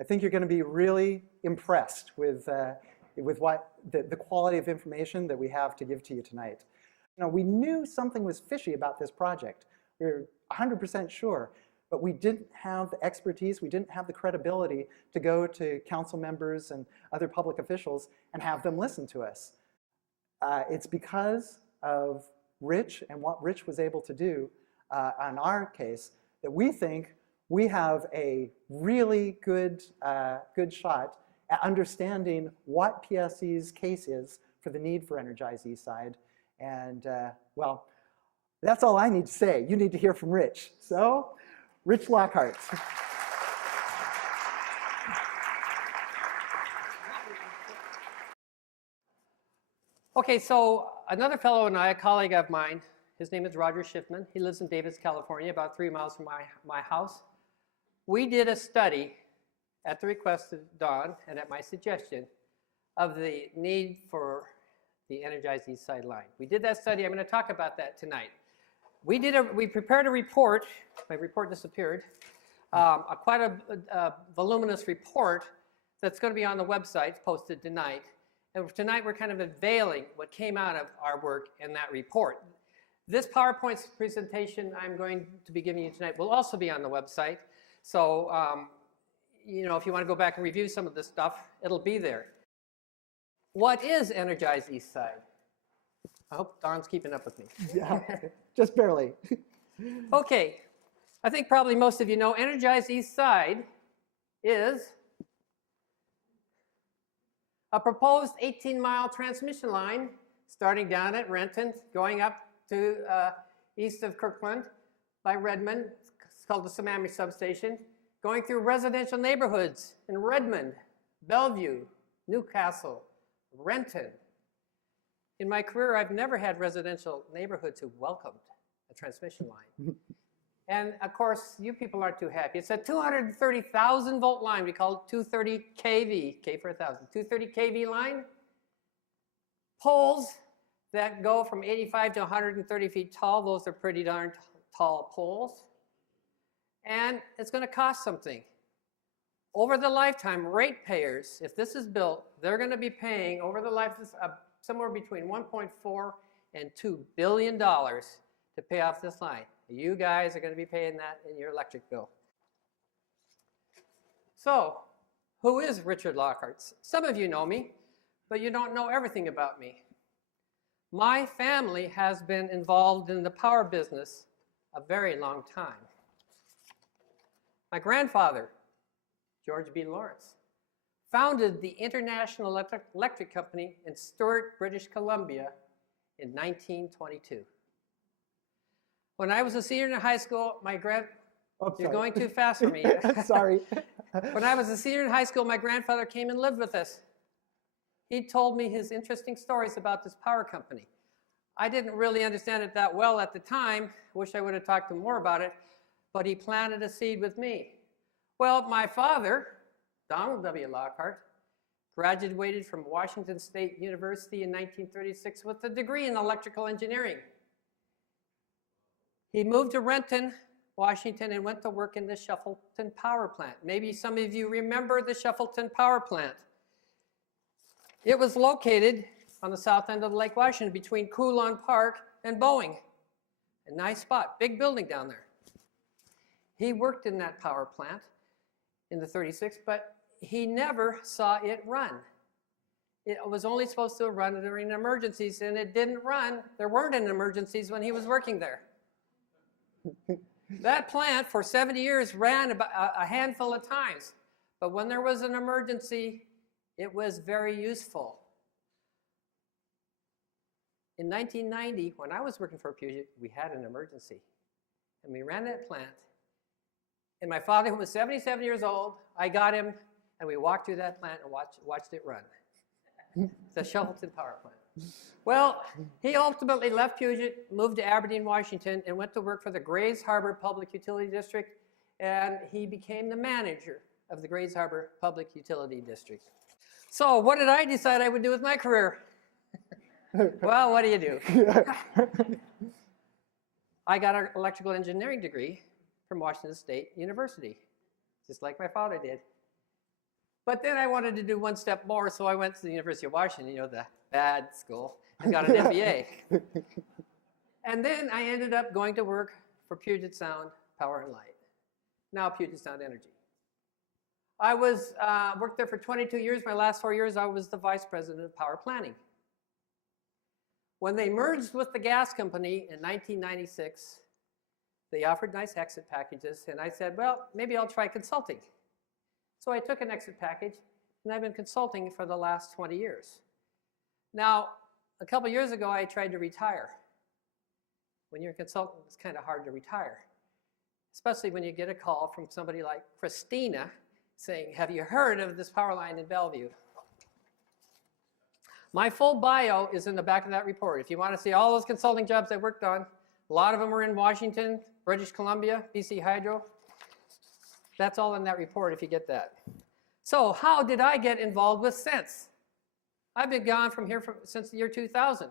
I think you're going to be really impressed with what the quality of information that we have to give to you tonight. You know, we knew something was fishy about this project. We were 100% sure, but we didn't have the expertise, we didn't have the credibility to go to council members and other public officials and have them listen to us. It's because of Rich and what Rich was able to do on our case that we think we have a really good shot at understanding what PSC's case is for the need for Energize Eastside. And well, that's all I need to say. You need to hear from Rich. So, Rich Lauckhart. Okay, so another fellow and I, a colleague of mine, his name is Roger Schiffman. He lives in Davis, California, about 3 miles from my house. We did a study at the request of Don and at my suggestion of the need for the Energize Eastside line. We did that study. I'm going to talk about that tonight. We prepared a report. My report disappeared. Quite a voluminous report that's going to be on the website, posted tonight. And tonight we're kind of unveiling what came out of our work in that report. This PowerPoint presentation I'm going to be giving you tonight will also be on the website. So, you know, if you want to go back and review some of this stuff, it'll be there. What is Energize Eastside? I hope Don's keeping up with me. Yeah, just barely. Okay, I think probably most of you know Energize Eastside is a proposed 18-mile transmission line starting down at Renton, going up to east of Kirkland by Redmond. It's called the Sammamish Substation, going through residential neighborhoods in Redmond, Bellevue, Newcastle, Renton. In my career, I've never had residential neighborhoods who welcomed a transmission line. And of course, you people aren't too happy. It's a 230,000 volt line. We call it 230 kV, K for 1,000. 230 kV line. Poles that go from 85 to 130 feet tall. Those are pretty darn tall poles. And it's going to cost something. Over the lifetime, ratepayers, if this is built, they're going to be paying over the life somewhere between $1.4 and $2 billion to pay off this line. You guys are going to be paying that in your electric bill. So, who is Richard Lauckhart? Some of you know me, but you don't know everything about me. My family has been involved in the power business a very long time. My grandfather, George B. Lawrence, founded the International Electric Company in Stewart, British Columbia in 1922. When I was a senior in high school, you're going too fast for me. Sorry. When I was a senior in high school, my grandfather came and lived with us. He told me his interesting stories about this power company. I didn't really understand it that well at the time. Wish I would have talked to him more about it. But he planted a seed with me. Well, my father, Donald W. Lauckhart, graduated from Washington State University in 1936 with a degree in electrical engineering. He moved to Renton, Washington, and went to work in the Shuffleton Power Plant. Maybe some of you remember the Shuffleton Power Plant. It was located on the south end of Lake Washington between Coulon Park and Boeing. A nice spot, big building down there. He worked in that power plant in the 36, but he never saw it run. It was only supposed to run during emergencies, and it didn't run. There weren't any emergencies when he was working there. That plant for 70 years ran about a handful of times, but when there was an emergency, it was very useful. In 1990, when I was working for Puget, we had an emergency, and we ran that plant. And my father, who was 77 years old, I got him, and we walked through that plant and watched it run. The Shuffleton Power Plant. Well, he ultimately left Puget, moved to Aberdeen, Washington, and went to work for the Grays Harbor Public Utility District, and he became the manager of the Grays Harbor Public Utility District. So what did I decide I would do with my career? Well, what do you do? I got an electrical engineering degree from Washington State University, just like my father did. But then I wanted to do one step more, so I went to the University of Washington, you know, the bad school, and got an MBA. And then I ended up going to work for Puget Sound Power and Light, now Puget Sound Energy. I worked there for 22 years. My last 4 years, I was the vice president of power planning. When they merged with the gas company in 1996, they offered nice exit packages, and I said, well, maybe I'll try consulting. So I took an exit package, and I've been consulting for the last 20 years. Now, a couple years ago, I tried to retire. When you're a consultant, it's kind of hard to retire, especially when you get a call from somebody like Christina saying, have you heard of this power line in Bellevue? My full bio is in the back of that report. If you want to see all those consulting jobs I worked on, a lot of them were in Washington, British Columbia, BC Hydro. That's all in that report if you get that. So how did I get involved with CENSE? I've been gone from here since the year 2000.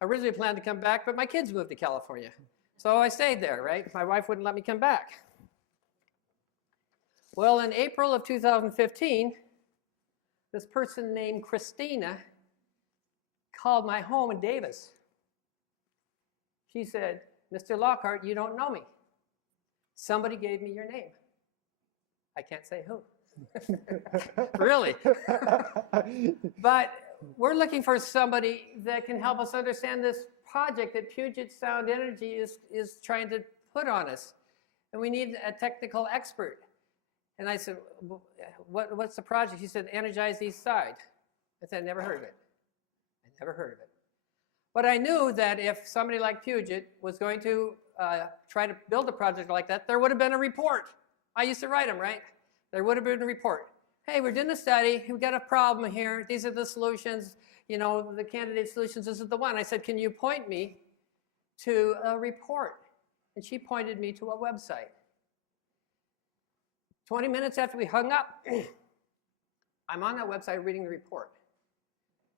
I originally planned to come back, but my kids moved to California. So I stayed there, right? My wife wouldn't let me come back. Well, in April of 2015, this person named Christina called my home in Davis. She said, Mr. Lauckhart, you don't know me. Somebody gave me your name. I can't say who. Really. But we're looking for somebody that can help us understand this project that Puget Sound Energy is trying to put on us. And we need a technical expert. And I said, what's the project? She said, Energize Eastside. I said, I never heard of it. I never heard of it. But I knew that if somebody like Puget was going to try to build a project like that, there would have been a report. I used to write them, right? There would have been a report. Hey, we're doing a study. We've got a problem here. These are the solutions. You know, the candidate solutions. This is the one. I said, can you point me to a report? And she pointed me to a website. 20 minutes after we hung up, I'm on that website reading the report.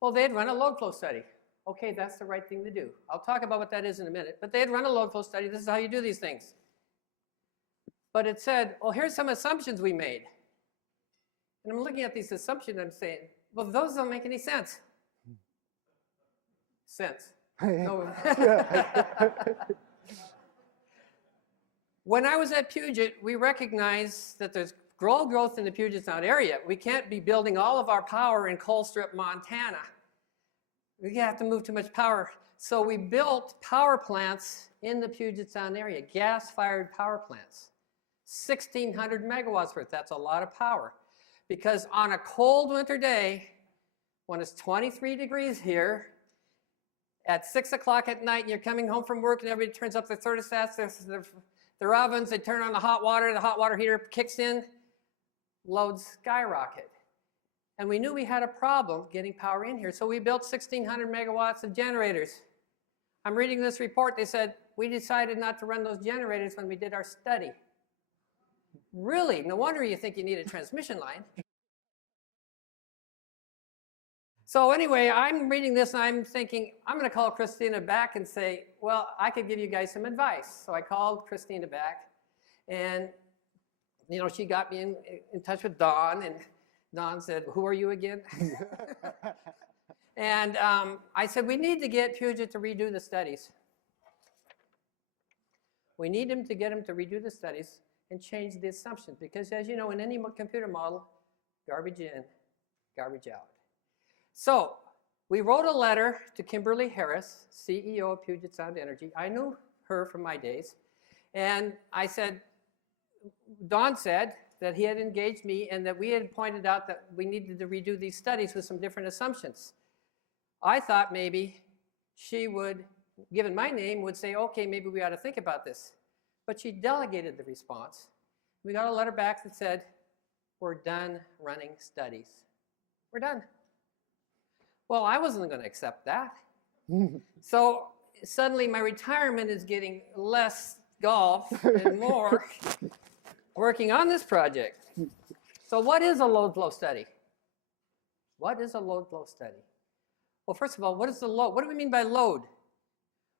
Well, they had run a load flow study. Okay, that's the right thing to do. I'll talk about what that is in a minute. But they had run a load flow study. This is how you do these things. But it said, well, here's some assumptions we made. And I'm looking at these assumptions and I'm saying, well, those don't make any sense. Sense. No. When I was at Puget, we recognized that there's growth in the Puget Sound area. We can't be building all of our power in Colstrip, Montana. We have to move too much power. So we built power plants in the Puget Sound area, gas-fired power plants. 1,600 megawatts worth. That's a lot of power. Because on a cold winter day, when it's 23 degrees here, at 6 o'clock at night, and you're coming home from work and everybody turns up their thermostats, their ovens, they turn on the hot water heater kicks in, loads skyrocket. And we knew we had a problem getting power in here, so we built 1,600 megawatts of generators. I'm reading this report. They said, we decided not to run those generators when we did our study. Really? No wonder you think you need a transmission line. So anyway, I'm reading this and I'm thinking, I'm going to call Christina back and say, well, I could give you guys some advice. So I called Christina back and, you know, she got me in touch with Dawn, and Dawn said, who are you again? And I said, we need to get Puget to redo the studies. We need to get him to redo the studies and change the assumptions, because as you know, in any computer model, garbage in, garbage out. So we wrote a letter to Kimberly Harris, CEO of Puget Sound Energy. I knew her from my days. And I said, Don said that he had engaged me and that we had pointed out that we needed to redo these studies with some different assumptions. I thought maybe she would, given my name, would say, okay, maybe we ought to think about this. But she delegated the response. We got a letter back that said, we're done running studies. We're done. Well, I wasn't going to accept that. So suddenly my retirement is getting less golf and more working on this project. So what is a load flow study? What is a load flow study? Well, first of all, what is the load? What do we mean by load?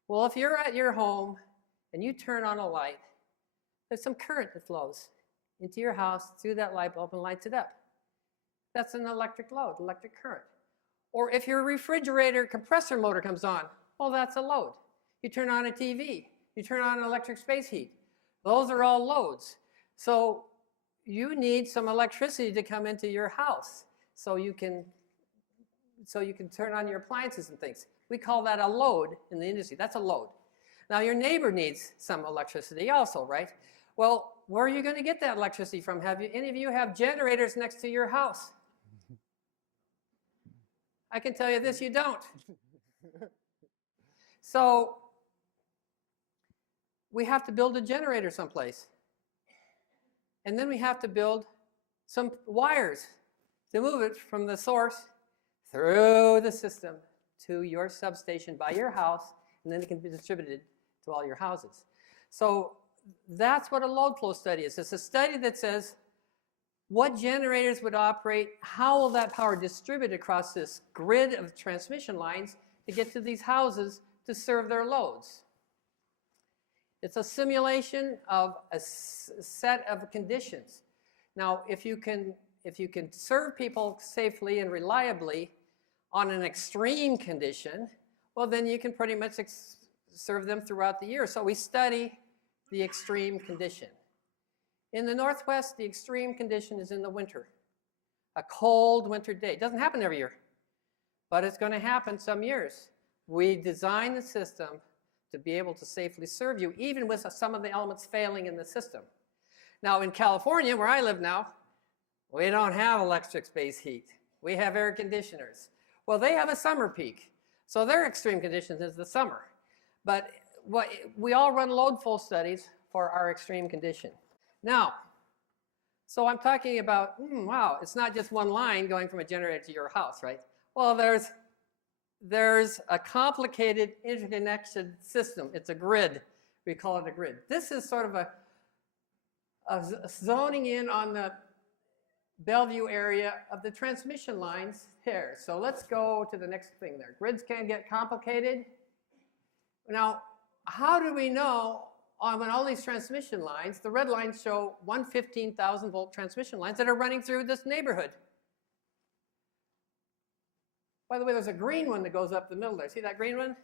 Well, if you're at your home and you turn on a light, there's some current that flows into your house through that light bulb and lights it up. That's an electric load, electric current. Or if your refrigerator compressor motor comes on, well, that's a load. You turn on a TV, you turn on an electric space heat. Those are all loads. So you need some electricity to come into your house so you can turn on your appliances and things. We call that a load in the industry. That's a load. Now your neighbor needs some electricity also, right? Well, where are you going to get that electricity from? Any of you have generators next to your house? I can tell you this, you don't. So we have to build a generator someplace. And then we have to build some wires to move it from the source through the system to your substation by your house, and then it can be distributed to all your houses. So that's what a load flow study is. It's a study that says what generators would operate, how will that power distribute across this grid of transmission lines to get to these houses to serve their loads. It's a simulation of a set of conditions. Now, if you can serve people safely and reliably on an extreme condition, well, then you can pretty much serve them throughout the year. So we study the extreme condition. In the Northwest, the extreme condition is in the winter. A cold winter day. It doesn't happen every year, but it's going to happen some years. We design the system to be able to safely serve you, even with some of the elements failing in the system. Now, in California, where I live now, we don't have electric space heat. We have air conditioners. Well, they have a summer peak, so their extreme conditions is the summer. But we all run load flow studies for our extreme condition. Now, so I'm talking about, wow, it's not just one line going from a generator to your house, right? Well, there's a complicated interconnected system. It's a grid. We call it a grid. This is sort of a zoning in on the Bellevue area of the transmission lines here. So let's go to the next thing there. Grids can get complicated. Now, how do we know on all these transmission lines, the red lines show 115,000 volt transmission lines that are running through this neighborhood. By the way, there's a green one that goes up the middle there. See that green one?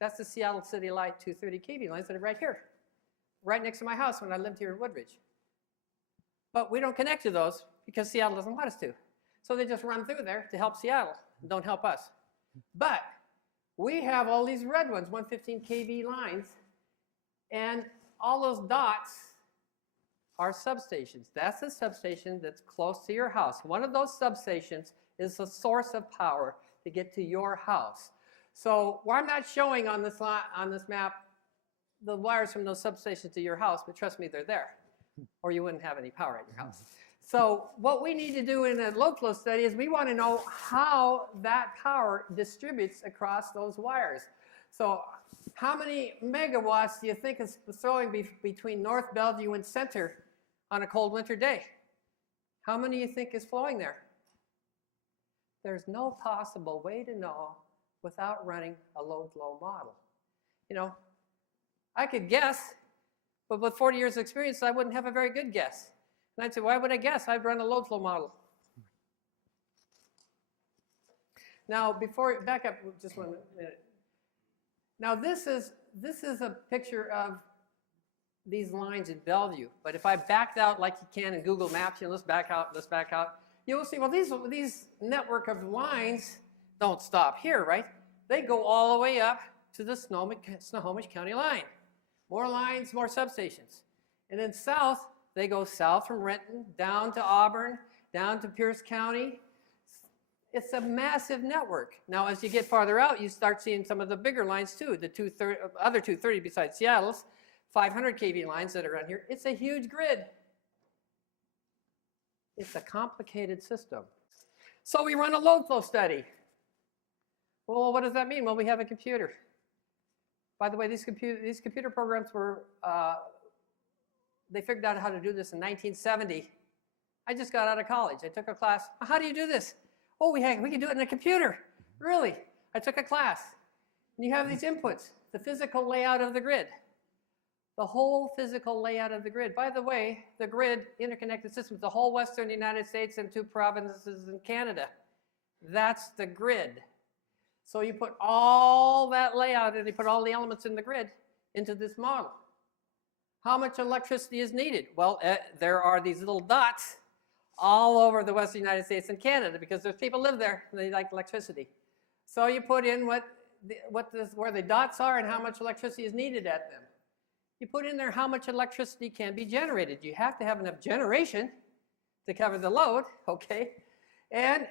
That's the Seattle City Light 230 kV lines that are right here, right next to my house when I lived here in Woodridge. But we don't connect to those because Seattle doesn't want us to. So they just run through there to help Seattle and don't help us. But we have all these red ones, 115 kV lines, and all those dots are substations. That's a substation that's close to your house. One of those substations is the source of power to get to your house. So I'm not showing on this map the wires from those substations to your house, but trust me, they're there, or you wouldn't have any power at your house. So what we need to do in a load flow study is we want to know how that power distributes across those wires. So how many megawatts do you think is flowing between North Bellevue and Center on a cold winter day? How many do you think is flowing there? There's no possible way to know without running a load flow model. You know, I could guess, but with 40 years of experience, I wouldn't have a very good guess. And I'd say, why would I guess? I'd run a load flow model. Now, back up just 1 minute. Now, this is a picture of these lines in Bellevue. But if I backed out like you can in Google Maps, let's back out, you will see, well, these network of lines don't stop here, right? They go all the way up to the Snohomish County line. More lines, more substations. And then south, they go south from Renton, down to Auburn, down to Pierce County. It's a massive network. Now, as you get farther out, you start seeing some of the bigger lines too, the other 230 besides Seattle's, 500 kV lines that are around here. It's a huge grid. It's a complicated system. So we run a load flow study. Well, what does that mean? Well, we have a computer. By the way, these computer programs were, they figured out how to do this in 1970. I just got out of college. I took a class. How do you do this? Oh, we can do it in a computer. Really? I took a class. And you have these inputs, the physical layout of the grid. The whole physical layout of the grid. By the way, the grid, interconnected system, the whole western United States and 2 provinces in Canada. That's the grid. So you put all that layout and you put all the elements in the grid into this model. How much electricity is needed? Well, there are these little dots all over the western United States and Canada because there's people live there and they like electricity. So you put in where the dots are and how much electricity is needed at them. You put in there how much electricity can be generated. You have to have enough generation to cover the load, okay? And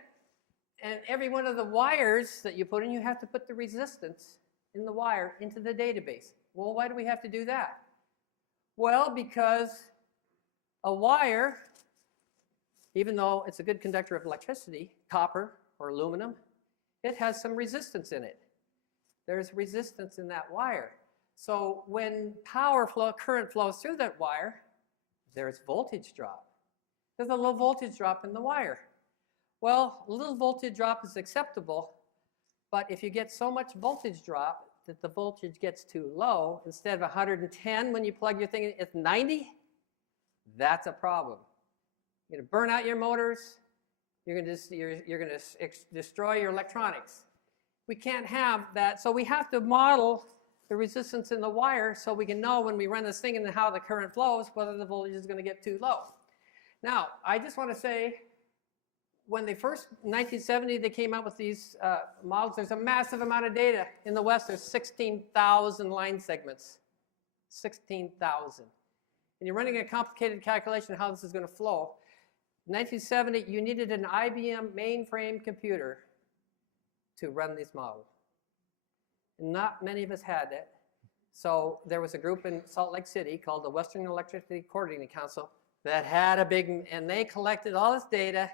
every one of the wires that you put in, you have to put the resistance in the wire into the database. Well, why do we have to do that? Well, because a wire, even though it's a good conductor of electricity, copper or aluminum, it has some resistance in it. There's resistance in that wire. So when current flows through that wire, there's voltage drop. There's a low voltage drop in the wire. Well, a little voltage drop is acceptable, but if you get so much voltage drop that the voltage gets too low, instead of 110 when you plug your thing in, it's 90, that's a problem. You're going to burn out your motors. You're going to destroy your electronics. We can't have that, so we have to model the resistance in the wire so we can know when we run this thing and how the current flows whether the voltage is going to get too low. Now, I just want to say, when they first, in 1970, they came out with these models, there's a massive amount of data. In the West, there's 16,000 line segments. 16,000. And you're running a complicated calculation of how this is going to flow. In 1970, you needed an IBM mainframe computer to run this model. Not many of us had it. So there was a group in Salt Lake City called the Western Electricity Coordinating Council that had and they collected all this data,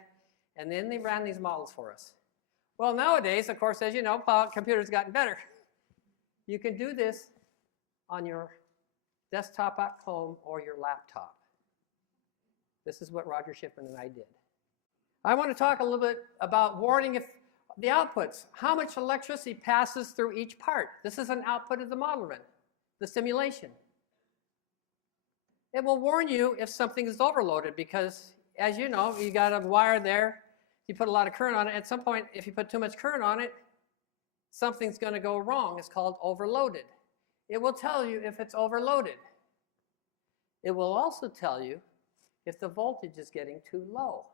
and then they ran these models for us. Well, nowadays, of course, as you know, computers gotten better. You can do this on your desktop at home or your laptop. This is what Roger Shipman and I did. I want to talk a little bit about warning if the outputs. How much electricity passes through each part? This is an output of the model run, the simulation. It will warn you if something is overloaded because, as you know, you got a wire there, you put a lot of current on it. At some point, if you put too much current on it, something's going to go wrong. It's called overloaded. It will tell you if it's overloaded. It will also tell you if the voltage is getting too low.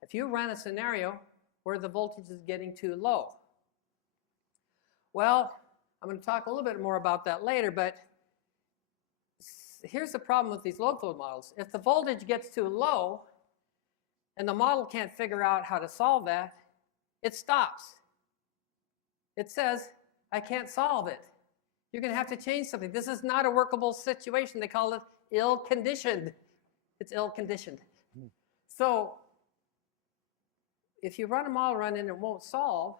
If you run a scenario where the voltage is getting too low. Well, I'm going to talk a little bit more about that later, but here's the problem with these load flow models. If the voltage gets too low and the model can't figure out how to solve that, it stops. It says, I can't solve it. You're going to have to change something. This is not a workable situation. They call it ill-conditioned. It's ill-conditioned. So if you run a model run and it won't solve,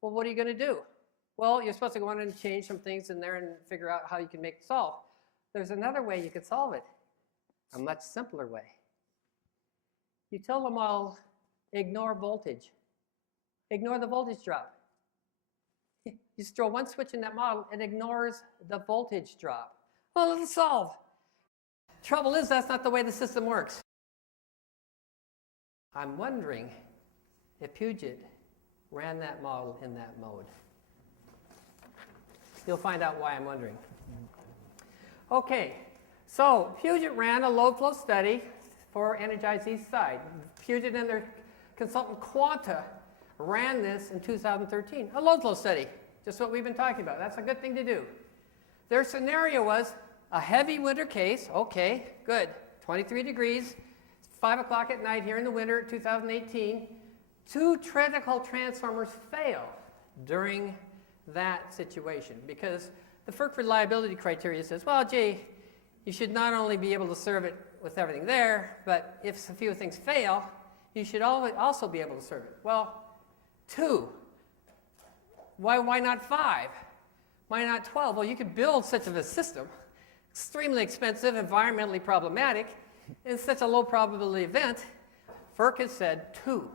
well, what are you going to do? Well, you're supposed to go in and change some things in there and figure out how you can make it solve. There's another way you can solve it, a much simpler way. You tell the model, ignore voltage. Ignore the voltage drop. You just throw one switch in that model, it ignores the voltage drop. Well, it'll solve. Trouble is, that's not the way the system works. I'm wondering if Puget ran that model in that mode. You'll find out why I'm wondering. Okay, so Puget ran a load flow study for Energize Eastside. Puget and their consultant Quanta ran this in 2013, a load flow study, just what we've been talking about. That's a good thing to do. Their scenario was a heavy winter case. Okay, good, 23 degrees, 5 o'clock at night here in the winter, 2018. 2 critical transformers fail during that situation because the FERC reliability criteria says, well, gee, you should not only be able to serve it with everything there, but if a few things fail, you should also be able to serve it. Well, 2. Why not 5? Why not 12? Well, you could build such a system, extremely expensive, environmentally problematic, in such a low probability event. FERC has said 2.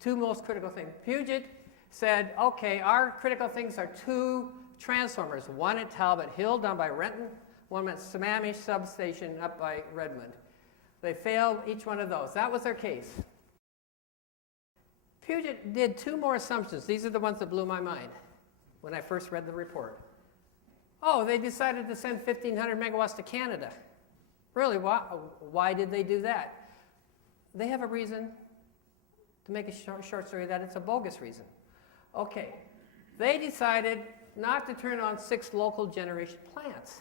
2 most critical things. Puget said, okay, our critical things are 2 transformers, one at Talbot Hill down by Renton, one at Sammamish substation up by Redmond. They failed each one of those. That was their case. Puget did 2 more assumptions. These are the ones that blew my mind when I first read the report. Oh, they decided to send 1,500 megawatts to Canada. Really, why did they do that? They have a reason. To make a short story of that, it's a bogus reason. Okay, they decided not to turn on 6 local generation plants.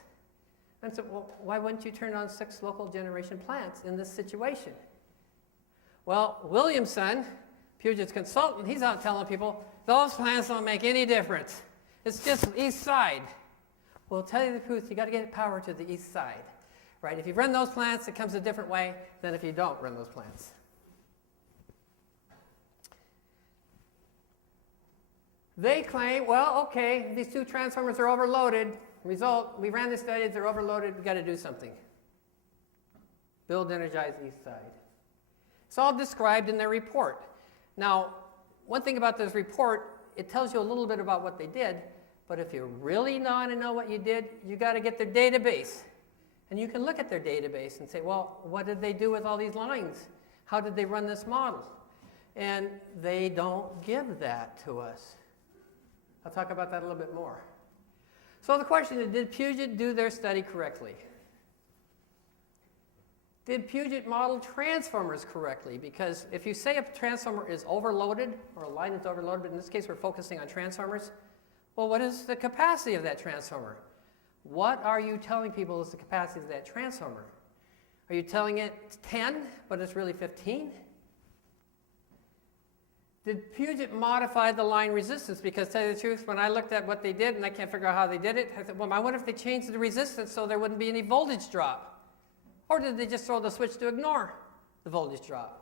And I said, well, why wouldn't you turn on 6 local generation plants in this situation? Well, Williamson, Puget's consultant, he's out telling people, those plants don't make any difference. It's just east side. Well, to tell you the truth, you got to get power to the east side, right? If you run those plants, it comes a different way than if you don't run those plants. They claim, well, okay, these 2 transformers are overloaded. Result, we ran the studies, they're overloaded, we've got to do something. Build Energize Eastside. It's all described in their report. Now, one thing about this report, it tells you a little bit about what they did, but if you really want to know what you did, you got to get their database. And you can look at their database and say, well, what did they do with all these lines? How did they run this model? And they don't give that to us. I'll talk about that a little bit more. So the question is, did Puget do their study correctly? Did Puget model transformers correctly? Because if you say a transformer is overloaded, or a line is overloaded, but in this case we're focusing on transformers, well, what is the capacity of that transformer? What are you telling people is the capacity of that transformer? Are you telling it 10, but it's really 15? Did Puget modify the line resistance? Because to tell you the truth, when I looked at what they did, and I can't figure out how they did it, I thought, well, I wonder if they changed the resistance so there wouldn't be any voltage drop. Or did they just throw the switch to ignore the voltage drop?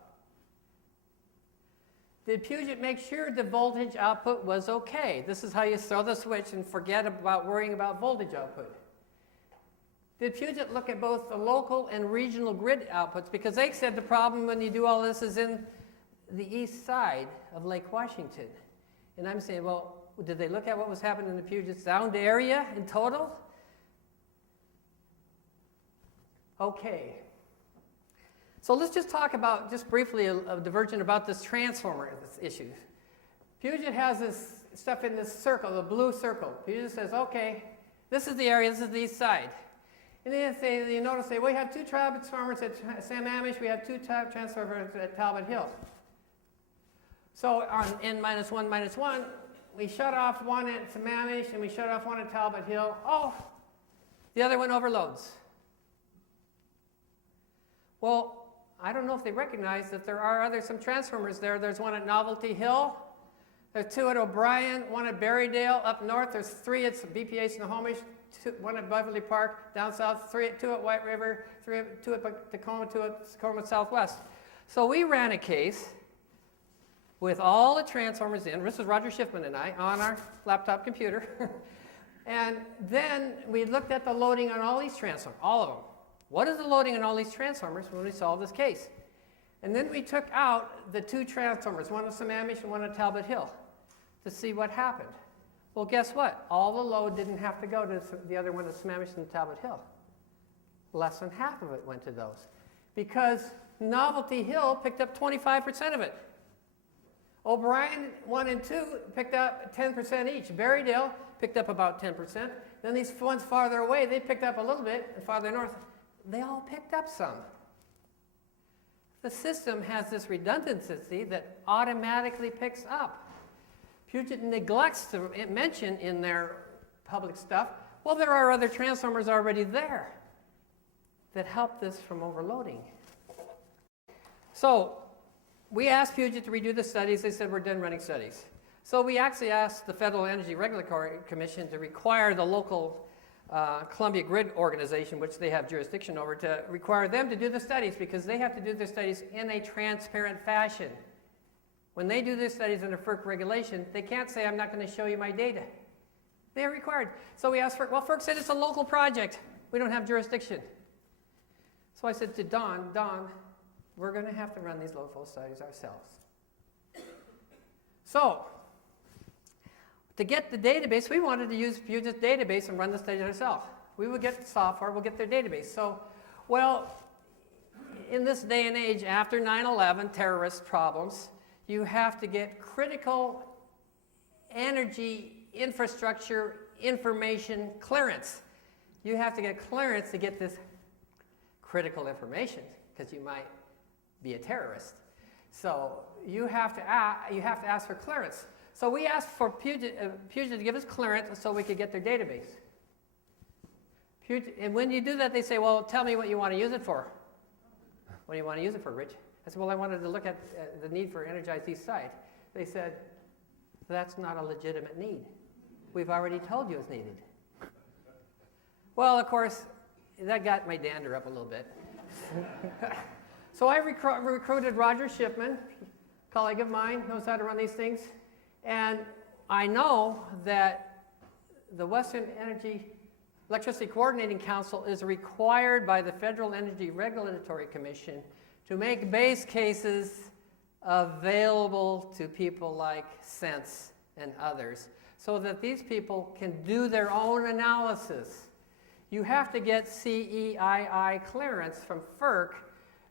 Did Puget make sure the voltage output was okay? This is how you throw the switch and forget about worrying about voltage output. Did Puget look at both the local and regional grid outputs? Because they said the problem when you do all this is in the east side of Lake Washington. And I'm saying, well, did they look at what was happening in the Puget Sound area in total? Okay. So let's just talk about, just briefly, a divergent about this transformer issue. Puget has this stuff in this circle, the blue circle. Puget says, okay, this is the area, this is the east side. And then you notice we have 2 transformers at Sammamish, we have 2 transformers at Talbot Hill. So on N-1, -1, we shut off one at Sammamish and we shut off one at Talbot Hill. Oh, the other one overloads. Well, I don't know if they recognize that there are some transformers there. There's one at Novelty Hill. There's 2 at O'Brien, 1 at Berrydale up north. There's 3 at BPH Snohomish, 1 at Beverly Park down south, 2 at White River, 2 at Tacoma, 2 at Tacoma Southwest. So we ran a case with all the transformers in. This was Roger Schiffman and I on our laptop computer. And then we looked at the loading on all these transformers, all of them. What is the loading on all these transformers when we solve this case? And then we took out the 2 transformers, one at Sammamish and one at Talbot Hill, to see what happened. Well, guess what? All the load didn't have to go to the other one at Sammamish and Talbot Hill. Less than half of it went to those. Because Novelty Hill picked up 25% of it. O'Brien 1 and 2 picked up 10% each. Berrydale picked up about 10%. Then these ones farther away, they picked up a little bit, and farther north, they all picked up some. The system has this redundancy that automatically picks up. Puget neglects to mention in their public stuff, well, there are other transformers already there that help this from overloading. So we asked Puget to redo the studies. They said, we're done running studies. So we actually asked the Federal Energy Regulatory Commission to require the local Columbia Grid organization, which they have jurisdiction over, to require them to do the studies because they have to do their studies in a transparent fashion. When they do their studies under FERC regulation, they can't say, I'm not going to show you my data. They're required. So we asked FERC, well, FERC said it's a local project. We don't have jurisdiction. So I said to Don, we're going to have to run these local studies ourselves. So to get the database, we wanted to use Puget's database and run the studies ourselves. We will get the software, we'll get their database. So, well, in this day and age, after 9/11, terrorist problems, you have to get critical energy infrastructure information clearance. You have to get clearance to get this critical information, because you might be a terrorist. So you have to ask for clearance. So we asked for Puget to give us clearance so we could get their database. And when you do that, they say, well, tell me what you want to use it for. What do you want to use it for, Rich? I said, well, I wanted to look at the need for Energize Eastside. They said, that's not a legitimate need. We've already told you it's needed. Well, of course, that got my dander up a little bit. So I recruited Roger Shipman, a colleague of mine, knows how to run these things. And I know that the Western Electricity Coordinating Council is required by the Federal Energy Regulatory Commission to make base cases available to people like CENSE and others, so that these people can do their own analysis. You have to get CEII clearance from FERC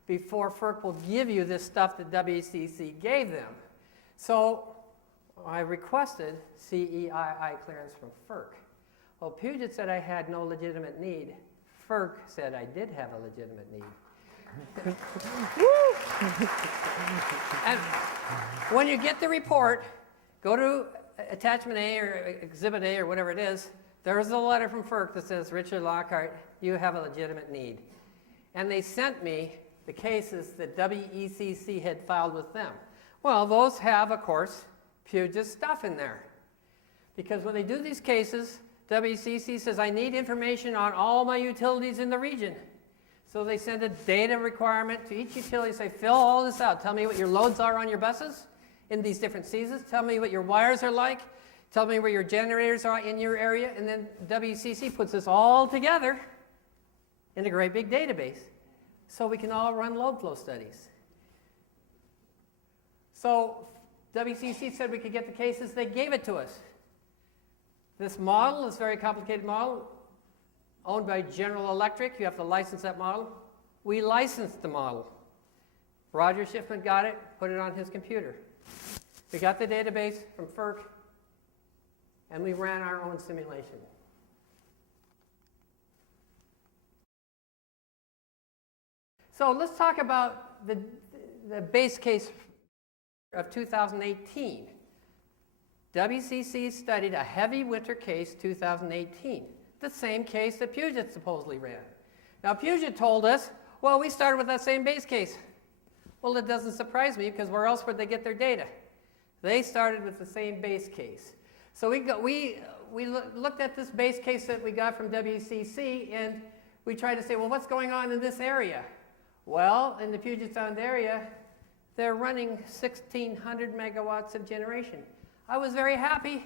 before FERC will give you this stuff that WCC gave them. So I requested CEII clearance from FERC. Well, Puget said I had no legitimate need. FERC said I did have a legitimate need. And when you get the report, go to attachment A or exhibit A or whatever it is. There's a letter from FERC that says, Richard Lauckhart, you have a legitimate need. And they sent me the cases that WECC had filed with them. Well, those have, of course, Puget stuff in there. Because when they do these cases, WECC says, I need information on all my utilities in the region. So they send a data requirement to each utility, say, fill all this out. Tell me what your loads are on your buses in these different seasons. Tell me what your wires are like. Tell me where your generators are in your area. And then WCC puts this all together in a great big database so we can all run load flow studies. So WCC said we could get the cases. They gave it to us. This model, this very complicated model, owned by General Electric. You have to license that model. We licensed the model. Roger Shipman got it, put it on his computer. We got the database from FERC, and we ran our own simulation. So let's talk about the base case of 2018. WCC studied a heavy winter case 2018, the same case that Puget supposedly ran. Now Puget told us, well, we started with that same base case. Well, it doesn't surprise me, because where else would they get their data? They started with the same base case. So we looked at this base case that we got from WCC, and we tried to say, well, what's going on in this area? Well, in the Puget Sound area, they're running 1,600 megawatts of generation. I was very happy,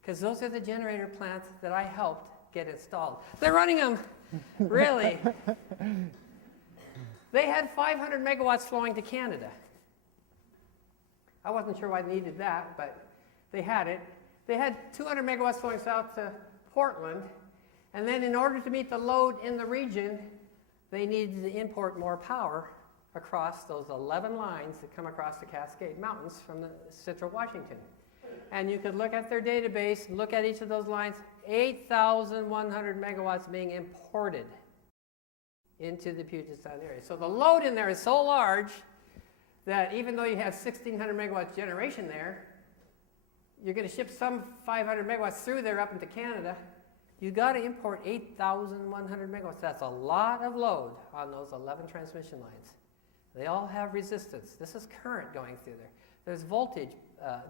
because those are the generator plants that I helped get installed. They're running them, really. They had 500 megawatts flowing to Canada. I wasn't sure why they needed that, but they had it. They had 200 megawatts flowing south to Portland, and then in order to meet the load in the region, they needed to import more power across those 11 lines that come across the Cascade Mountains from the central Washington. And you could look at their database, look at each of those lines, 8,100 megawatts being imported into the Puget Sound area. So the load in there is so large that even though you have 1,600 megawatts generation there, you're going to ship some 500 megawatts through there up into Canada. You've got to import 8,100 megawatts. That's a lot of load on those 11 transmission lines. They all have resistance. This is current going through there. There's voltage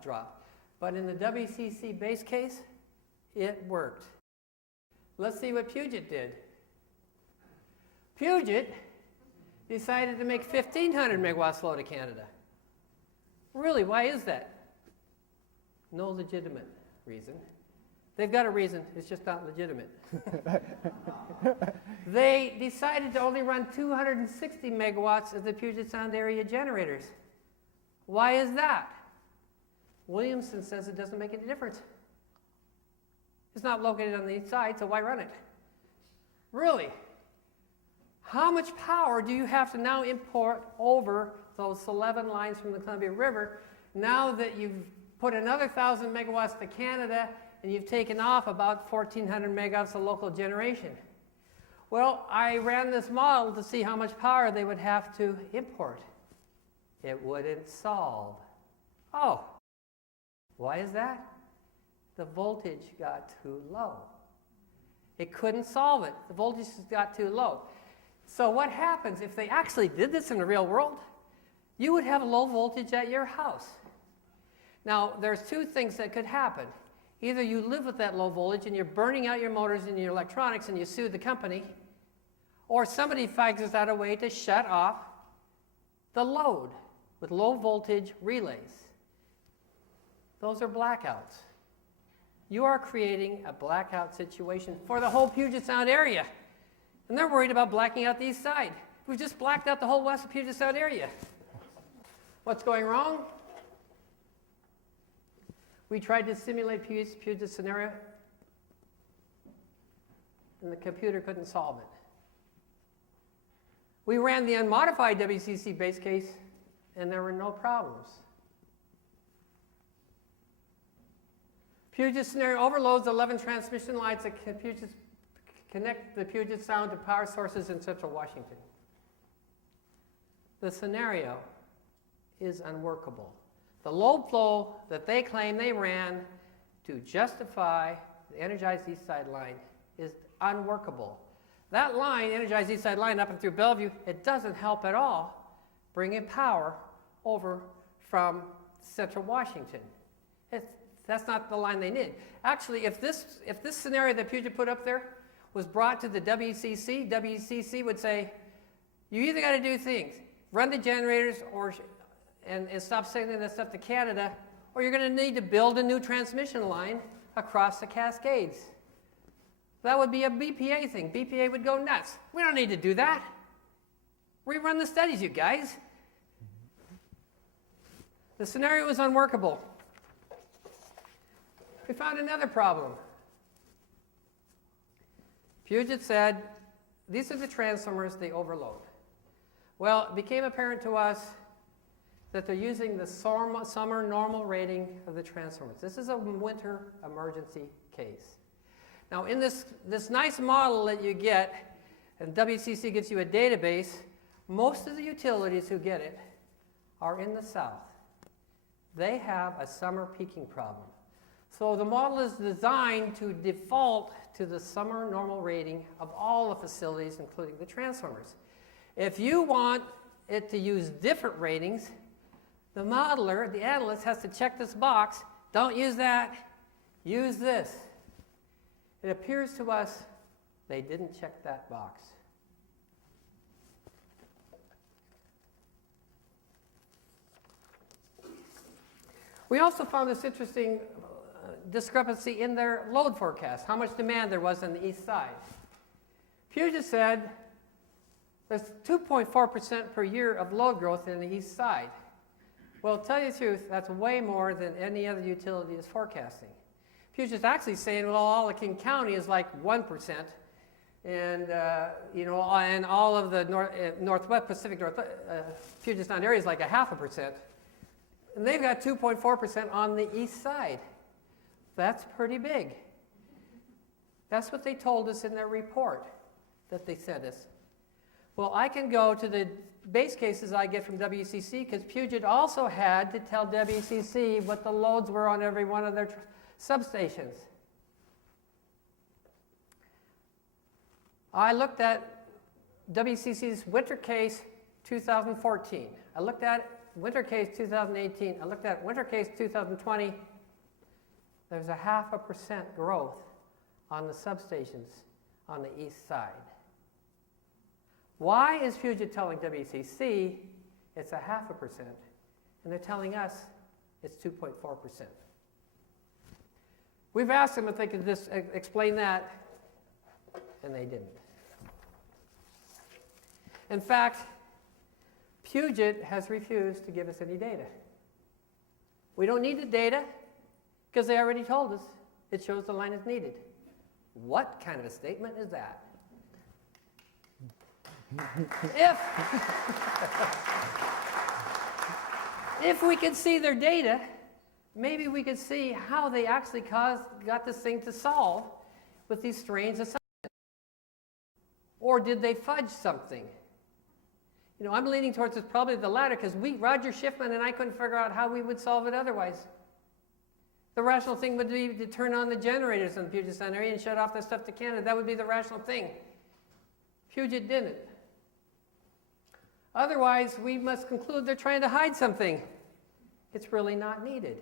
drop. But in the WCC base case, it worked. Let's see what Puget did. Puget decided to make 1,500 megawatts flow to Canada. Really, why is that? No legitimate reason. They've got a reason, it's just not legitimate. They decided to only run 260 megawatts of the Puget Sound area generators. Why is that? Williamson says it doesn't make any difference. It's not located on the east side, so why run it? Really? How much power do you have to now import over those 11 lines from the Columbia River now that you've put another 1,000 megawatts to Canada and you've taken off about 1,400 megawatts of local generation? Well, I ran this model to see how much power they would have to import. It wouldn't solve. Oh, why is that? The voltage got too low. It couldn't solve it. The voltage got too low. So what happens if they actually did this in the real world? You would have low voltage at your house. Now, there's two things that could happen. Either you live with that low voltage and you're burning out your motors and your electronics and you sue the company, or somebody figures out a way to shut off the load with low voltage relays. Those are blackouts. You are creating a blackout situation for the whole Puget Sound area. And they're worried about blacking out the east side. We've just blacked out the whole west of Puget Sound area. What's going wrong? We tried to simulate Puget scenario, and the computer couldn't solve it. We ran the unmodified WCC base case, and there were no problems. Puget scenario overloads 11 transmission lines that connect the Puget Sound to power sources in central Washington. The scenario is unworkable. The load flow that they claim they ran to justify the Energize Eastside line is unworkable. That line, Energize Eastside line up and through Bellevue, it doesn't help at all bringing power over from central Washington. That's not the line they need. Actually, if this scenario that Puget put up there was brought to the WCC, WCC would say, you either got to do things, run the generators and stop sending this stuff to Canada, or you're going to need to build a new transmission line across the Cascades. That would be a BPA thing. BPA would go nuts. We don't need to do that. Rerun the studies, you guys. The scenario is unworkable. We found another problem. Puget said, these are the transformers they overload. Well, it became apparent to us that they're using the summer normal rating of the transformers. This is a winter emergency case. Now, in this nice model that you get, and WCC gives you a database, most of the utilities who get it are in the south. They have a summer peaking problem. So the model is designed to default to the summer normal rating of all the facilities, including the transformers. If you want it to use different ratings, the modeler, the analyst, has to check this box. Don't use that. Use this. It appears to us they didn't check that box. We also found this interesting discrepancy in their load forecast, how much demand there was on the east side. Puget said there's 2.4% per year of load growth in the east side. Well, to tell you the truth, that's way more than any other utility is forecasting. Puget's actually saying, well, all of King County is like 1%, and and all of the Northwest Pacific Puget Sound area is like 0.5%, and they've got 2.4% on the east side. That's pretty big. That's what they told us in their report that they sent us. Well, I can go to the base cases I get from WCC, because Puget also had to tell WCC what the loads were on every one of their substations. I looked at WCC's winter case 2014. I looked at winter case 2018. I looked at winter case 2020. There's 0.5% growth on the substations on the east side. Why is Puget telling WCC it's 0.5%, and they're telling us it's 2.4%? We've asked them if they could just explain that, and they didn't. In fact, Puget has refused to give us any data. We don't need the data because they already told us it shows the line is needed. What kind of a statement is that? if we could see their data, maybe we could see how they actually got this thing to solve with these strange assumptions. Or did they fudge something? You know, I'm leaning towards it's probably the latter, because Roger Schiffman and I couldn't figure out how we would solve it otherwise. The rational thing would be to turn on the generators in the Puget Sound area and shut off the stuff to Canada. That would be the rational thing. Puget didn't. Otherwise, we must conclude they're trying to hide something. It's really not needed.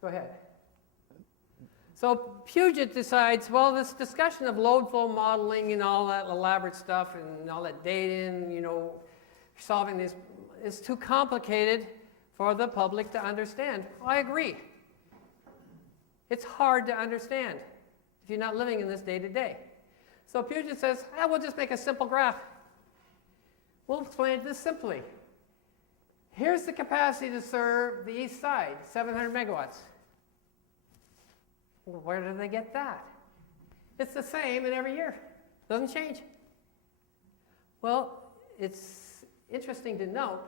Go ahead. So Puget decides, well, this discussion of load flow modeling and all that elaborate stuff and all that data and, you know, solving this is too complicated for the public to understand. Well, I agree. It's hard to understand if you're not living in this day to day. So Puget says, we'll just make a simple graph. We'll explain this simply. Here's the capacity to serve the east side, 700 megawatts. Well, where did they get that? It's the same in every year. Doesn't change. Well, it's interesting to note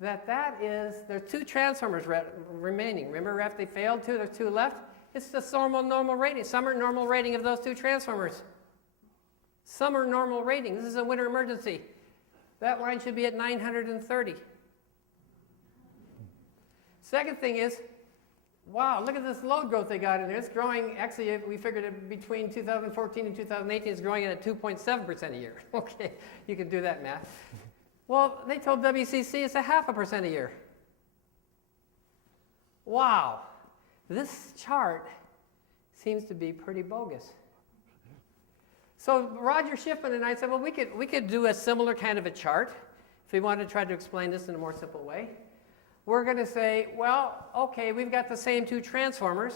that there are two transformers remaining. Remember, if they failed two, there's two left. It's the normal rating, summer normal rating of those two transformers. Summer normal rating. This is a winter emergency. That line should be at 930. Second thing is, wow, look at this load growth they got in there. It's growing, actually, we figured it between 2014 and 2018, it's growing at 2.7% a year. Okay, you can do that math. Well, they told WCC it's 0.5% a year. Wow, this chart seems to be pretty bogus. So Roger Schiffman and I said, well, we could do a similar kind of a chart if we wanted to try to explain this in a more simple way. We're going to say, well, okay, we've got the same two transformers.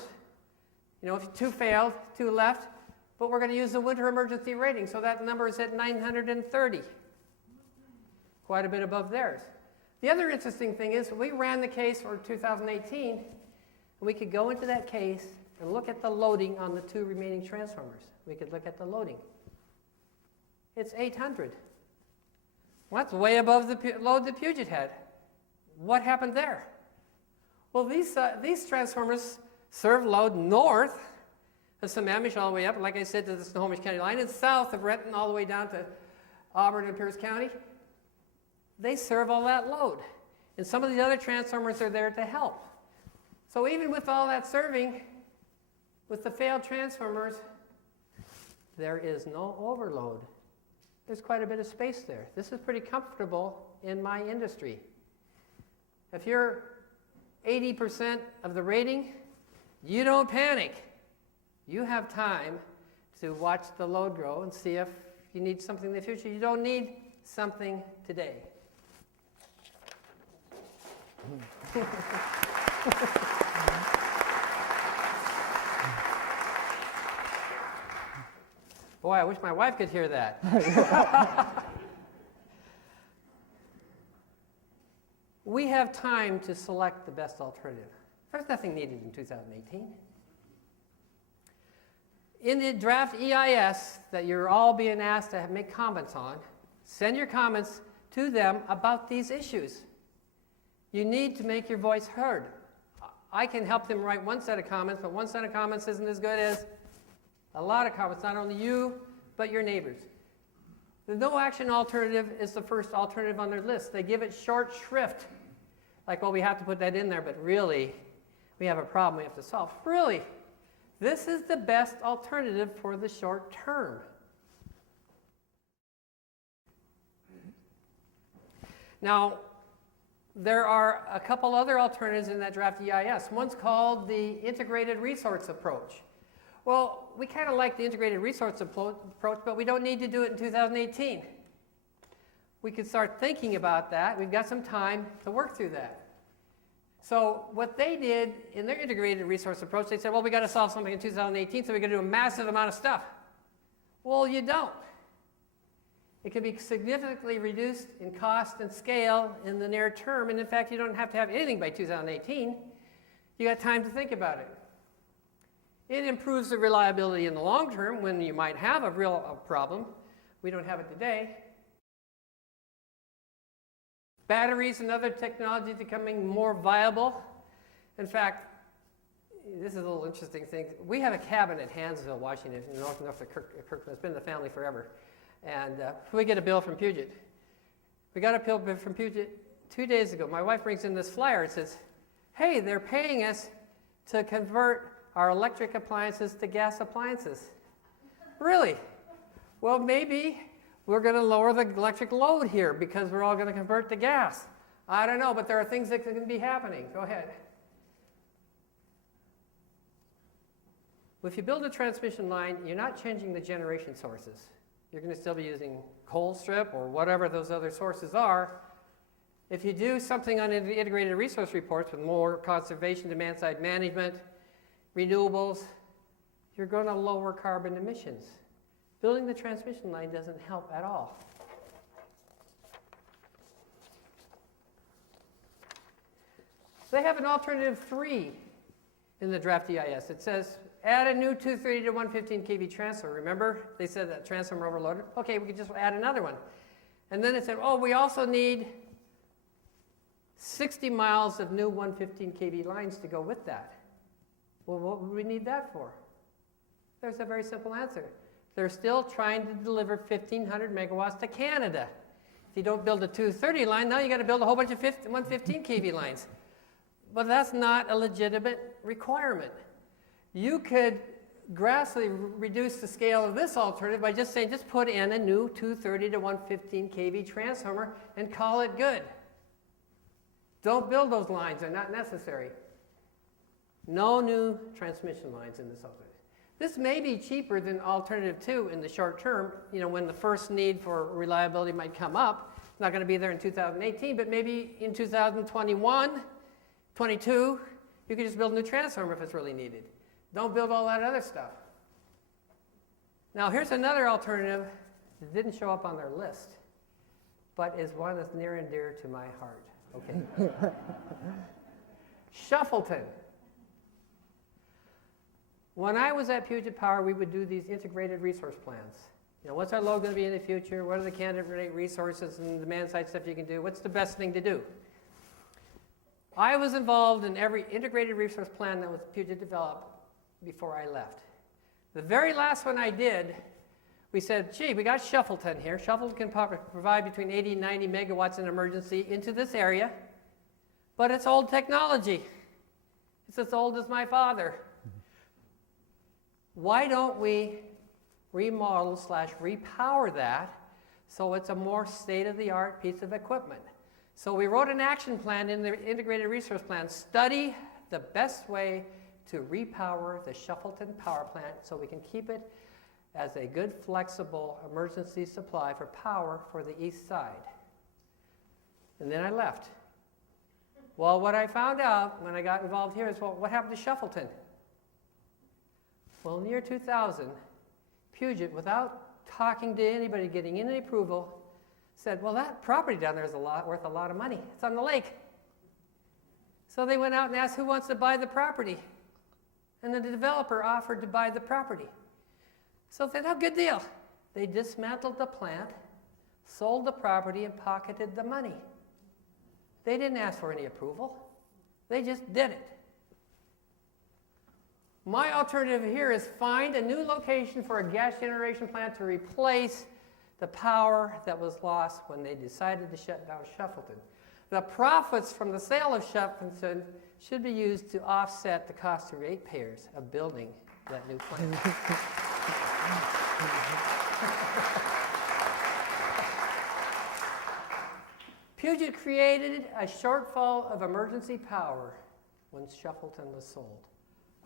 You know, if two failed, two left, but we're going to use the winter emergency rating, so that number is at 930, quite a bit above theirs. The other interesting thing is we ran the case for 2018, and we could go into that case and look at the loading on the two remaining transformers. We could look at the loading. It's 800. Well, that's way above the load that Puget had. What happened there? Well, these transformers serve load north of Sammamish all the way up, like I said, to the Snohomish County line, and south of Renton all the way down to Auburn and Pierce County. They serve all that load. And some of the other transformers are there to help. So even with all that serving, with the failed transformers, there is no overload. There's quite a bit of space there. This is pretty comfortable in my industry. If you're 80% of the rating, you don't panic. You have time to watch the load grow and see if you need something in the future. You don't need something today. Boy, I wish my wife could hear that. We have time to select the best alternative. There's nothing needed in 2018. In the draft EIS that you're all being asked to make comments on, send your comments to them about these issues. You need to make your voice heard. I can help them write one set of comments, but one set of comments isn't as good as a lot of comments, not only you, but your neighbors. The no action alternative is the first alternative on their list. They give it short shrift. Like, well, we have to put that in there, but really, we have a problem we have to solve. Really, this is the best alternative for the short term. Now, there are a couple other alternatives in that draft EIS. One's called the integrated resource approach. Well, we kind of like the integrated resource approach, but we don't need to do it in 2018. We could start thinking about that. We've got some time to work through that. So what they did in their integrated resource approach, they said, well, we got to solve something in 2018, so we're going to do a massive amount of stuff. Well, you don't. It can be significantly reduced in cost and scale in the near term, and in fact, you don't have to have anything by 2018. You got time to think about it. It improves the reliability in the long term when you might have a real problem, We don't have it today. Batteries and other technology becoming more viable. In fact, this is a little interesting thing. We have a cabin at Hansville, Washington, north of Kirkland. It's been in the family forever. And we get a bill from Puget. We got a bill from Puget 2 days ago. My wife brings in this flyer. It says, hey, they're paying us to convert our electric appliances to gas appliances. Really? Well, maybe we're going to lower the electric load here because we're all going to convert to gas. I don't know, but there are things that can be happening. Go ahead. If you build a transmission line, you're not changing the generation sources. You're going to still be using coal strip or whatever those other sources are. If you do something on integrated resource reports with more conservation, demand-side management, renewables, you're going to lower carbon emissions. Building the transmission line doesn't help at all. They have an alternative 3 in the draft EIS. It says, add a new 230 to 115 kV transformer. Remember, they said that transformer overloaded? Okay, we could just add another one. And then it said, oh, we also need 60 miles of new 115 kV lines to go with that. Well, what would we need that for? There's a very simple answer. They're still trying to deliver 1,500 megawatts to Canada. If you don't build a 230 line, now you got to build a whole bunch of 115 kV lines. But that's not a legitimate requirement. You could gradually reduce the scale of this alternative by just saying, just put in a new 230 to 115 kV transformer and call it good. Don't build those lines, they're not necessary. No new transmission lines in this alternative. This may be cheaper than alternative 2 in the short term, when the first need for reliability might come up. It's not going to be there in 2018, but maybe in 2021, 22, you could just build a new transformer if it's really needed. Don't build all that other stuff. Now here's another alternative that didn't show up on their list, but is one that's near and dear to my heart. Okay. Shuffleton. When I was at Puget Power, we would do these integrated resource plans. What's our load going to be in the future? What are the candidate resources and demand-side stuff you can do? What's the best thing to do? I was involved in every integrated resource plan that was Puget developed before I left. The very last one I did, we said, gee, we got Shuffleton here. Shuffleton can provide between 80 and 90 megawatts in emergency into this area, but it's old technology. It's as old as my father. Why don't we remodel / repower that so it's a more state-of-the-art piece of equipment? So we wrote an action plan in the integrated resource plan, study the best way to repower the Shuffleton power plant so we can keep it as a good flexible emergency supply for power for the east side. And then I left. Well, what I found out when I got involved here is, well, what happened to Shuffleton? Well, in the year 2000, Puget, without talking to anybody, getting any approval, said, well, that property down there is worth a lot of money. It's on the lake. So they went out and asked who wants to buy the property. And then the developer offered to buy the property. So they said, oh, good deal. They dismantled the plant, sold the property, and pocketed the money. They didn't ask for any approval. They just did it. My alternative here is find a new location for a gas generation plant to replace the power that was lost when they decided to shut down Shuffleton. The profits from the sale of Shuffleton should be used to offset the cost to ratepayers of building that new plant. Puget created a shortfall of emergency power when Shuffleton was sold.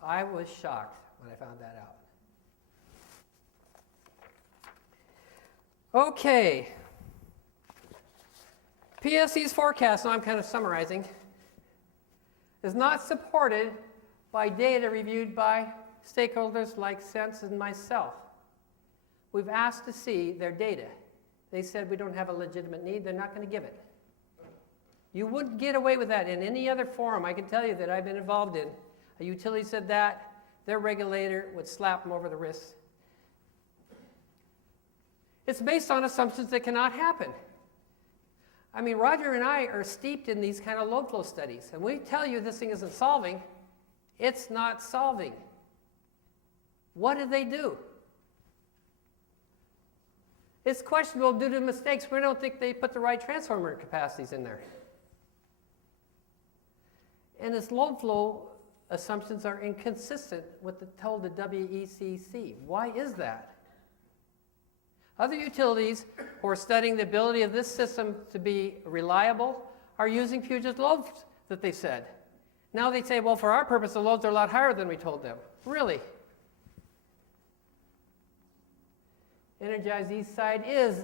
I was shocked when I found that out. Okay. PSC's forecast, now I'm kind of summarizing, is not supported by data reviewed by stakeholders like CENSE and myself. We've asked to see their data. They said we don't have a legitimate need, they're not going to give it. You wouldn't get away with that in any other forum I can tell you that I've been involved in. A utility said that, their regulator would slap them over the wrist. It's based on assumptions that cannot happen. I mean, Roger and I are steeped in these kind of load flow studies, and we tell you this thing isn't solving. It's not solving. What did they do? It's questionable due to mistakes. We don't think they put the right transformer capacities in there. And its load flow assumptions are inconsistent with the told the WECC. Why is that? Other utilities who are studying the ability of this system to be reliable are using Puget loads that they said. Now they say, well, for our purpose, the loads are a lot higher than we told them. Really? Energize Eastside is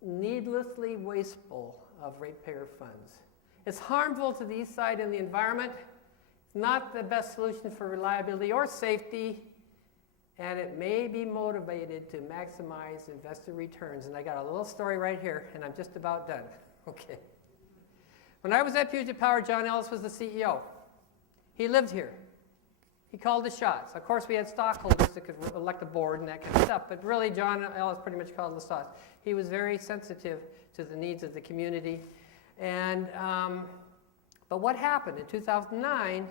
needlessly wasteful of ratepayer funds. It's harmful to the East Side and the environment. It's not the best solution for reliability or safety, and it may be motivated to maximize investor returns. And I got a little story right here, and I'm just about done. Okay. When I was at Puget Power, John Ellis was the CEO. He lived here. He called the shots. Of course, we had stockholders that could elect a board and that kind of stuff, but really, John Ellis pretty much called the shots. He was very sensitive to the needs of the community. And, but what happened? In 2009,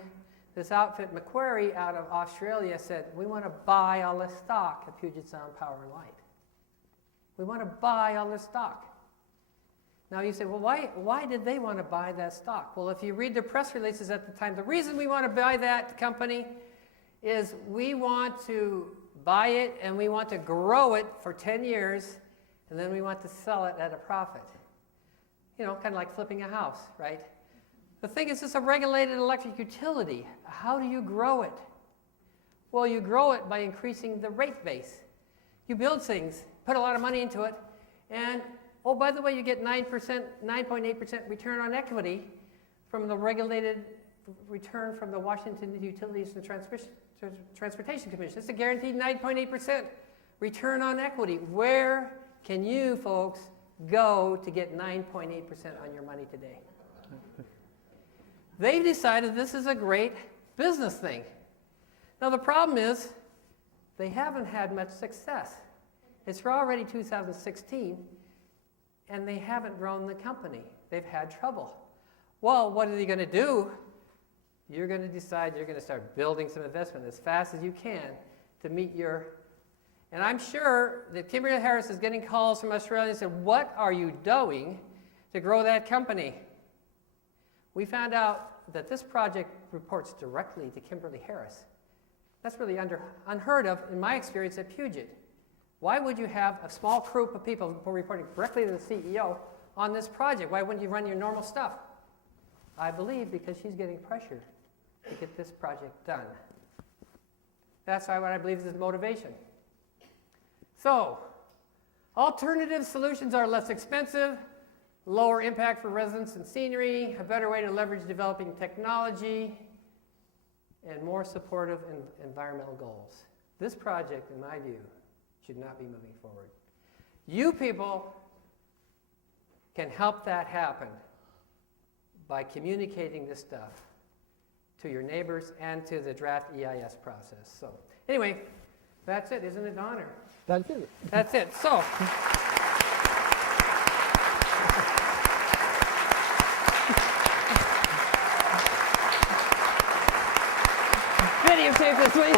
this outfit, Macquarie, out of Australia, said, we want to buy all the stock at Puget Sound Power and Light. We want to buy all the stock. Now you say, well, why did they want to buy that stock? Well, if you read the press releases at the time, the reason we want to buy that company is we want to buy it and we want to grow it for 10 years, and then we want to sell it at a profit. You know, kind of like flipping a house, right? The thing is, it's a regulated electric utility. How do you grow it? Well, you grow it by increasing the rate base. You build things, put a lot of money into it, and oh, by the way, you get 9.8% return on equity from the regulated return from the Washington Utilities and Transportation Commission. It's a guaranteed 9.8% return on equity. Where can you folks go to get 9.8% on your money today? They've decided this is a great business thing. Now the problem is they haven't had much success. It's already 2016 and they haven't grown the company. They've had trouble. Well, what are they going to do? You're going to decide you're going to start building some investment as fast as you can to meet your... And I'm sure that Kimberly Harris is getting calls from Australia and said, what are you doing to grow that company? We found out that this project reports directly to Kimberly Harris. That's really unheard of in my experience at Puget. Why would you have a small group of people reporting directly to the CEO on this project? Why wouldn't you run your normal stuff? I believe because she's getting pressured to get this project done. That's why what I believe is his motivation. So, alternative solutions are less expensive, lower impact for residents and scenery, a better way to leverage developing technology, and more supportive environmental goals. This project, in my view, should not be moving forward. You people can help that happen by communicating this stuff to your neighbors and to the draft EIS process. So anyway, that's it. Isn't it an honor? That's it. That's it. So videotape this, will you?